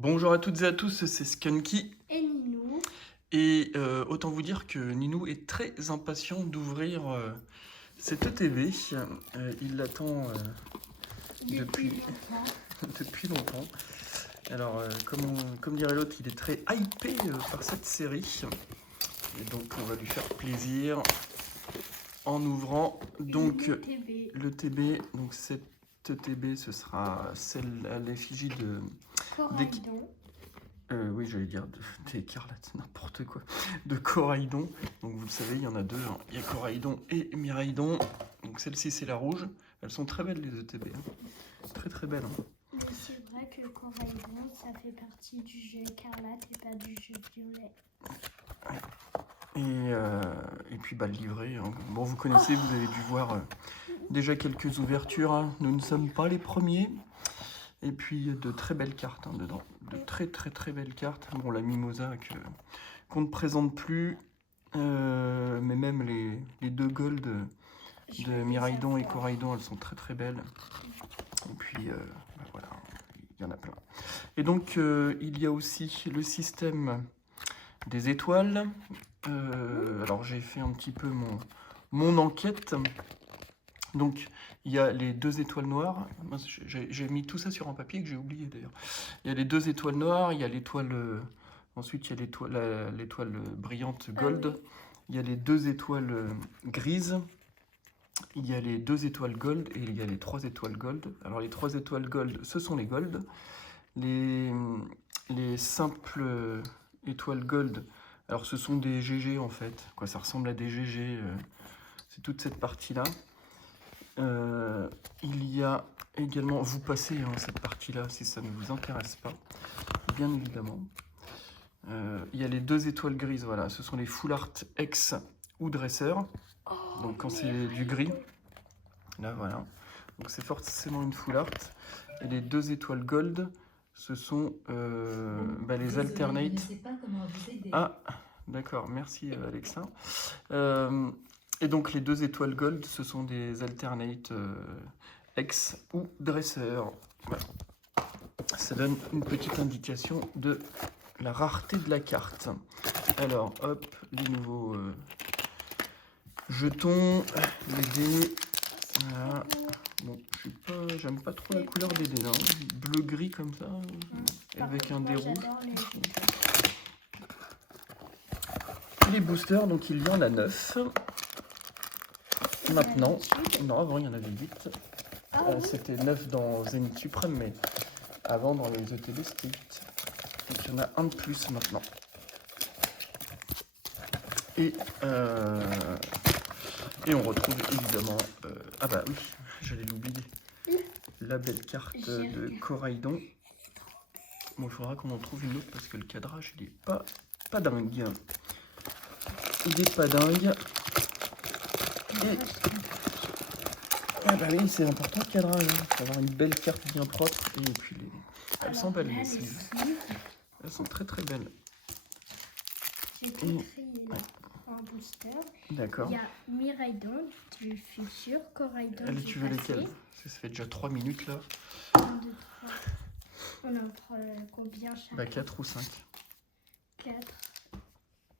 Bonjour à toutes et à tous, c'est Skunky. Et Ninou, Et autant vous dire que Ninou est très impatient d'ouvrir cette ETB. Il l'attend depuis depuis, longtemps. depuis longtemps. Alors, comme dirait l'autre, il est très hypé par cette série. Et donc, on va lui faire plaisir en ouvrant donc Une TV. le TB. Donc, cette ETB, ce sera celle à l'effigie de... Coraïdon. Oui, j'allais dire d'écarlate, n'importe quoi. De Coraïdon. Donc vous le savez, il y en a deux. Hein. Il y a Coraïdon et Miraïdon. Donc celle-ci, c'est la rouge. Elles sont très belles, les ETB. Hein. Très très belles. Hein. Mais c'est vrai que Coraïdon, ça fait partie du jeu écarlate et pas du jeu violet. Et puis bah, le livret. Hein. Bon, vous connaissez, vous avez dû voir déjà quelques ouvertures. Hein. Nous ne sommes pas les premiers. Et puis de très belles cartes hein, dedans. De très très très belles cartes. Bon, la Mimosa qu'on ne présente plus. Mais même les deux gold de Miraïdon et Coraïdon, elles sont très très belles. Et puis bah voilà, il y en a plein. Et donc il y a aussi le système des étoiles. Alors j'ai fait un petit peu mon enquête. Donc il y a les deux étoiles noires. J'ai mis tout ça sur un papier que j'ai oublié d'ailleurs. Il y a les deux étoiles noires, il y a l'étoile... ensuite il y a l'étoile brillante gold. Oui. Il y a les deux étoiles grises. Il y a les deux étoiles gold et il y a les trois étoiles gold. Alors les trois étoiles gold, ce sont les gold. Les simples étoiles gold, alors ce sont des GG en fait. Quoi, ça ressemble à des GG. C'est toute cette partie-là. Il y a également, vous passez hein, cette partie-là si ça ne vous intéresse pas, bien évidemment. Il y a les deux étoiles grises, voilà, ce sont les full art X ou dresseur. Donc quand c'est du gris, là voilà. Donc c'est forcément une full art. Et les deux étoiles gold, ce sont bah, les alternate. Ah, d'accord, merci Alexa. Et donc les deux étoiles gold, ce sont des alternate X ou dresseur. Voilà. Ça donne une petite indication de la rareté de la carte. Alors, hop, les nouveaux jetons, les dés. Voilà. Bon, j'aime pas trop la couleur des dés, hein. Bleu-gris comme ça, avec un dé rouge. Les boosters, donc il y en a 9. Maintenant, non, avant il y en avait 8. C'était 9 dans Zenith Supreme, mais avant dans les ETB c'était 8. Donc il y en a un de plus maintenant. Et on retrouve évidemment... ah bah oui, j'allais l'oublier. La belle carte de Coraïdon. Bon, il faudra qu'on en trouve une autre parce que le cadrage, il est pas dingue. Il est pas dingue. Et... ah bah oui, c'est important le cadrage. Hein. Faut avoir une belle carte bien propre. Et puis, elles sont belles les sleeves. Elles sont très très belles. J'ai tout trié là. En booster. D'accord. Il y a Miraïdon du futur, Coraïdon Allez, du tu veux passé. lesquelles? Ça fait déjà 3 minutes là. 1, 2, 3. On en prend combien chacun? Bah 4 ou 5. 4.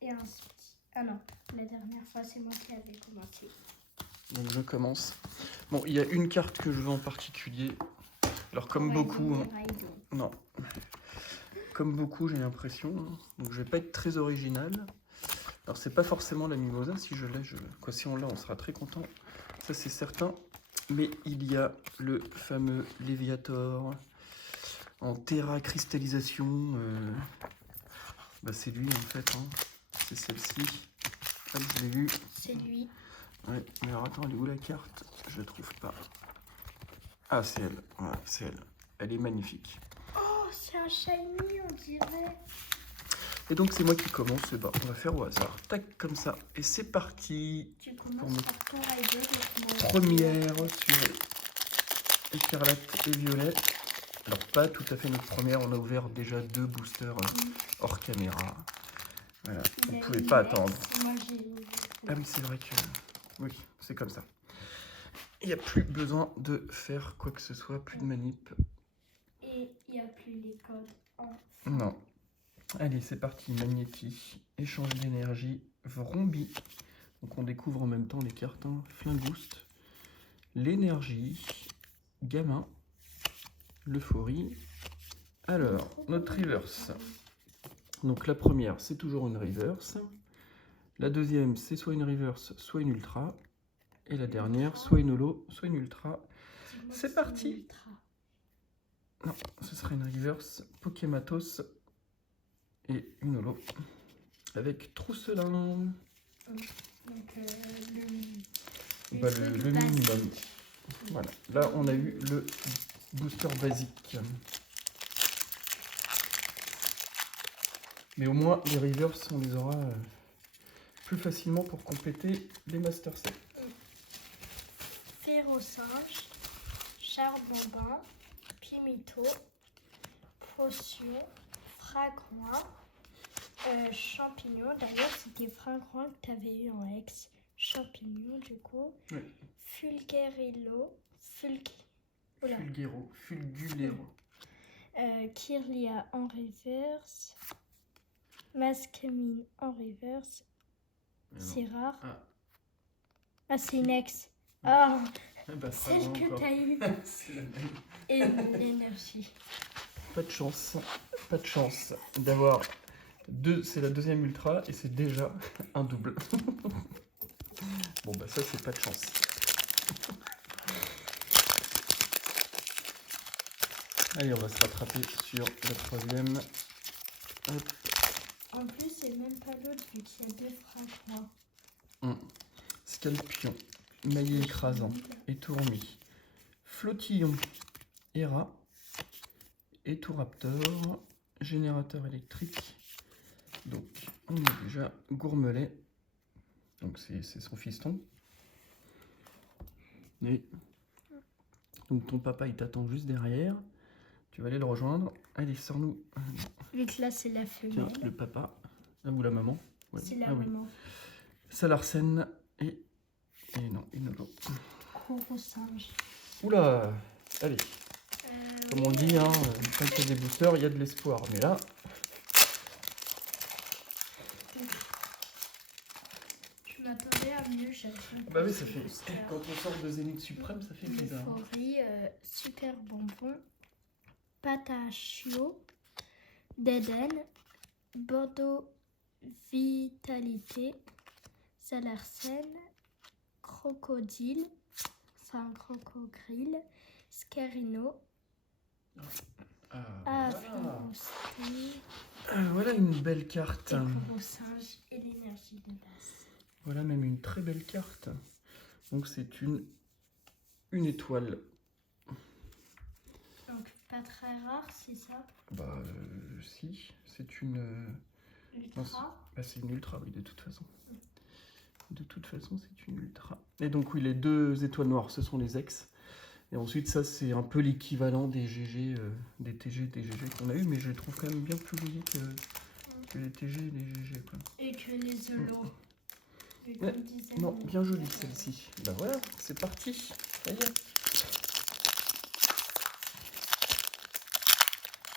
Et ensuite... ah non, la dernière fois c'est moi qui avais commencé. Donc je commence. Bon, il y a une carte que je veux en particulier. Alors comme beaucoup... hein, non. Comme beaucoup j'ai l'impression. Hein, donc je vais pas être très original. Alors c'est pas forcément la Mimosa. Si je l'ai, quoi, si on l'a, on sera très content. Ça c'est certain. Mais il y a le fameux Léviator en Terra cristallisation. Bah c'est lui en fait. Hein. C'est celle-ci. Ah, je l'ai vu. C'est lui. Ouais, mais alors attends, elle est où la carte? Je la trouve pas. Ah, c'est elle. Ouais, c'est elle. Elle est magnifique. Oh, c'est un shiny, on dirait. Et donc, c'est moi qui commence. Et bah, on va faire au hasard. Tac, comme ça. Et c'est parti. Tu commences par Coraïdon. Première sur écarlate et violet. Alors, pas tout à fait notre première. On a ouvert déjà 2 boosters hors caméra. Voilà, on ne pouvait pas attendre. Moi, ah oui, c'est vrai que... oui, c'est comme ça. Il n'y a plus besoin de faire quoi que ce soit, plus de manip. Et il n'y a plus les codes en... Non. Allez, c'est parti. Magnéti, échange d'énergie, Vrombi. Donc on découvre en même temps les cartes. Hein. Flingouste, l'énergie, gamin, l'euphorie. Alors, notre reverse. Donc la première, c'est toujours une reverse. La deuxième, c'est soit une reverse, soit une ultra. Et la dernière, soit une holo, soit une ultra. C'est parti. Non, ce serait une reverse, Pokématos et une holo avec Trousselin. Donc le minimum. Voilà, là on a eu le booster basique. Mais au moins les reverse on les aura plus facilement pour compléter les Master Set. Férocinge, Charbonbin, Pimito, Potion, Fragouin, Champignon. D'ailleurs, c'était Fragouin que tu avais eu en ex. Champignon, du coup. Oui. Fulguero. Fulgulero. Kirlia en reverse. Masquemine en reverse. C'est rare. Ah, c'est une ex. Ah, bah, celle que tu as eue. C'est la même. Et l'énergie. Pas de chance d'avoir deux. C'est la deuxième ultra et c'est déjà un double. Bon bah ça c'est pas de chance. Allez, on va se rattraper sur la troisième. Hop. En plus, c'est même pas l'autre vu qu'il y a deux fragments. Scalpion, maillet écrasant, étourmi, flottillon, Hera, Étouraptor, générateur électrique. Donc, on a déjà Gourmelet. Donc, c'est son fiston. Et donc, ton papa, il t'attend juste derrière. Tu vas aller le rejoindre. Allez, sors-nous. Vu que là, c'est la femelle. Tiens, le papa. Ah, ou la maman. Ouais. C'est la maman. Salarsen et non, une holo. Gros singe. Oula, allez. Comme on dit, hein, quand il y a des boosters, il y a de l'espoir. Mais là... Je m'attendais à mieux. Bah oui, ça fait... Quand on sort de Zénith Suprême, ça fait bizarre. Euphorie, Super Bonbon, Patachio, Deden, Bordeaux Vitalité, Salarsen, Crocodile, enfin Crocogrille, Scarino, Voilà une belle carte. et Gros Singe et l'énergie de base. Voilà même une très belle carte. Donc c'est une étoile. Donc pas très rare, c'est ça? Bah si, c'est une... Ultra. Bah, c'est une ultra, oui, de toute façon. De toute façon, c'est une ultra. Et donc oui, les deux étoiles noires, ce sont les ex. Et ensuite, ça, c'est un peu l'équivalent des GG, des TG, des GG qu'on a eu, mais je les trouve quand même bien plus jolis que les TG et les GG, quoi. Et que les holos. Ouais. Non, bien jolie celle-ci. Bah voilà, c'est parti. Ça y est.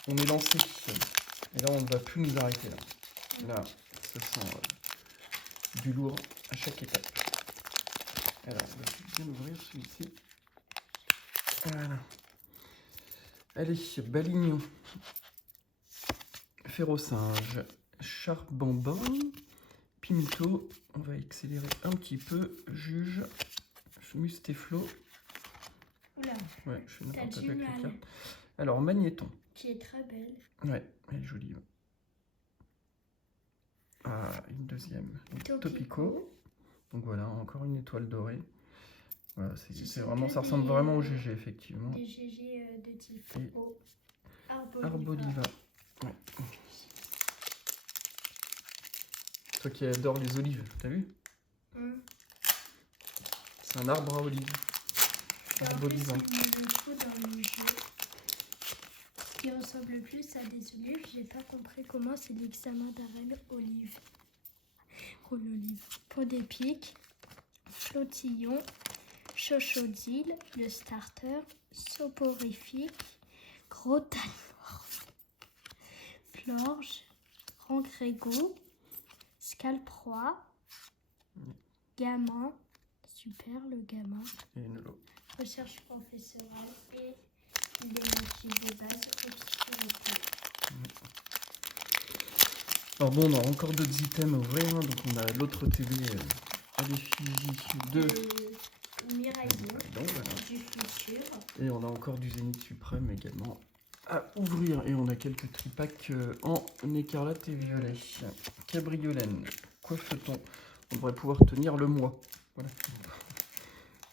On est lancé. Et là, on ne va plus nous arrêter. Là, ce sent du lourd à chaque étape. Alors, on va bien ouvrir celui-ci. Voilà. Allez, Balignon, Férocinge, Charbonbin, Pimito. On va accélérer un petit peu. Juge, Mustéflo. Oula. Ouais, je fais n'importe quoi du avec les mal. cartes. Alors, Magnéton. Qui est très belle. Ouais, elle est jolie. Ouais. Ah, une deuxième. Donc, Topico. Donc voilà, encore une étoile dorée. Voilà, c'est vraiment, ça ressemble vraiment au GG, effectivement. Des GG de type O. Arboliva. Ouais. Toi qui adore les olives, t'as vu? C'est un arbre à olives. Arboliva. En plus, le coup dans le jeu, ce qui ressemble plus à des olives, j'ai pas compris comment c'est l'examen d'arène olive. Rôle olive. Peau d'épic, flottillon, chochodile, le starter, soporifique, gros talent. Florge, Rangrégo, Scalproie, Gamin, super le gamin, Et Nolo. recherche professorale et les motifs de base obscurité. Alors bon, on a encore d'autres items à ouvrir, hein. Donc on a l'autre TV à l'effigie de... Miraillon, Donc, voilà. du futur, Et on a encore du Zénith Suprême également à ouvrir. Et on a quelques tripacks en écarlate et violet. Cabriolène, coiffe-t-on? On devrait pouvoir tenir le mois. Voilà.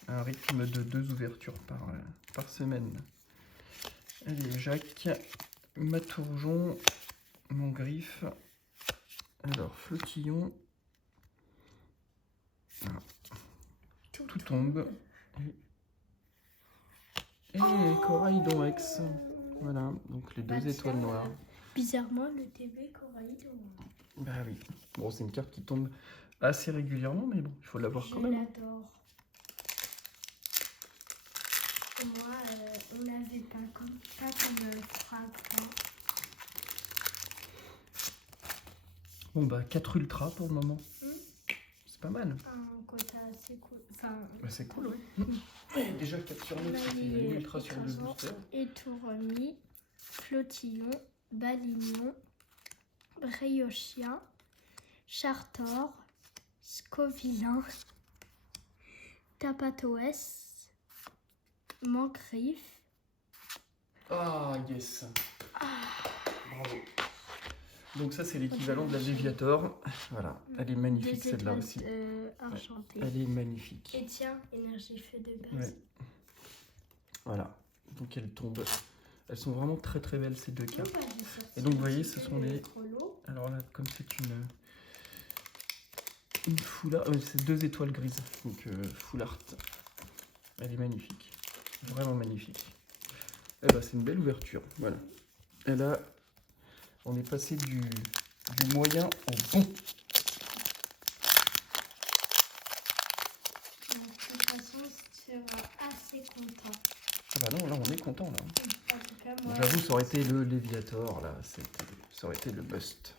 Un rythme de 2 ouvertures par semaine. Allez, Jacques, Matourjon, Montgriffe. Alors, Flottillon. Voilà. Tout tombe. Et Corail Ex. Voilà, donc les deux étoiles noires. Bizarrement, le TV Coraïdo. Bah oui. Bon, c'est une carte qui tombe assez régulièrement, mais bon, il faut l'avoir quand Je même. l'adore. Moi, on n'avait pas comme Fragment. Bon, bah 4 ultra pour le moment. C'est pas mal. Un quota assez cool. Enfin, Bah, c'est cool, oui. Déjà 4 sur 9, ça fait une ultra sur 2 boosters. Étourmi, Flottillon, Balignon, Briochien, Chartor, Scovillain, Tapatoès, Mangriffe. Ah, yes. Bravo. Donc ça, c'est l'équivalent de la Léviator. Voilà, elle est magnifique Des celle-là étoiles, aussi. argentées. Elle est magnifique. Et tiens, énergie feu de base. Ouais. Voilà, donc elles tombent. Elles sont vraiment très très belles ces deux cartes. Et donc vous voyez, ce sont les... Alors là, comme c'est une full art, c'est 2 étoiles grises, donc full art. Elle est magnifique, vraiment magnifique. Et bah c'est une belle ouverture, voilà. Et là, on est passé du moyen au bon. De toute façon, tu seras assez content. Ah bah non, là on est content là. En tout cas, moi, J'avoue, ça aurait été le Léviator, là, ça aurait été le must.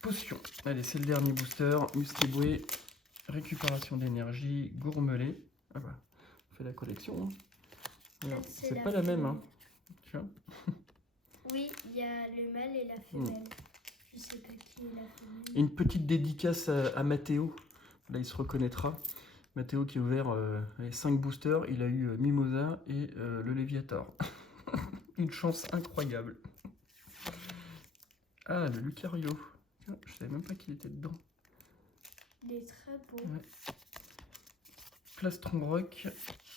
Potion. Allez, c'est le dernier booster. Mustéboué, récupération d'énergie, gourmelet. Ah bah, on fait la collection. Hein. Alors, c'est pas la même, hein. Tu vois? oui, il y a le mâle et la femelle. Je sais pas qui est la femelle. Et une petite dédicace à Mathéo. Là, il se reconnaîtra. Mathéo qui a ouvert les 5 boosters. Il a eu Mimosa et le Léviator. Une chance incroyable. Ah, le Lucario. Je savais même pas qu'il était dedans. Il est très beau. Ouais. Plastron Rock.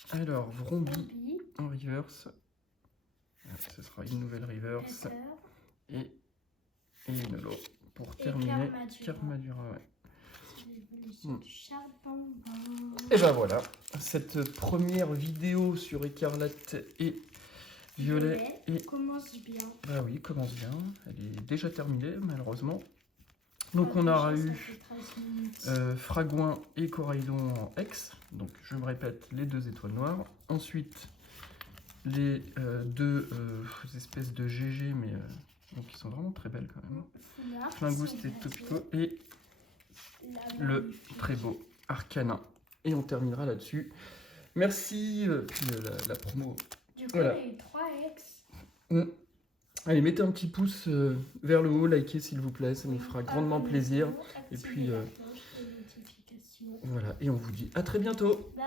Alors, Vrombi en reverse. Ce sera une nouvelle reverse. Et une lot. Pour terminer, Karmadura. Ouais. Et ben voilà, cette première vidéo sur Écarlate et Violet commence bien. Bah oui, commence bien. Elle est déjà terminée, malheureusement. Donc on aura eu Fragouin et Coraidon en X. Donc je me répète, les 2 étoiles noires. Ensuite, les 2 espèces de GG, mais donc qui sont vraiment très belles quand même. Flingouste et Topico. Et le très beau Arcanin. Et on terminera là-dessus. Merci. Puis la promo. Du coup, voilà. il y a eu 3 X. Allez, mettez un petit pouce vers le haut, likez s'il vous plaît, ça nous fera grandement plaisir. Et puis, voilà, et on vous dit à très bientôt. Bye.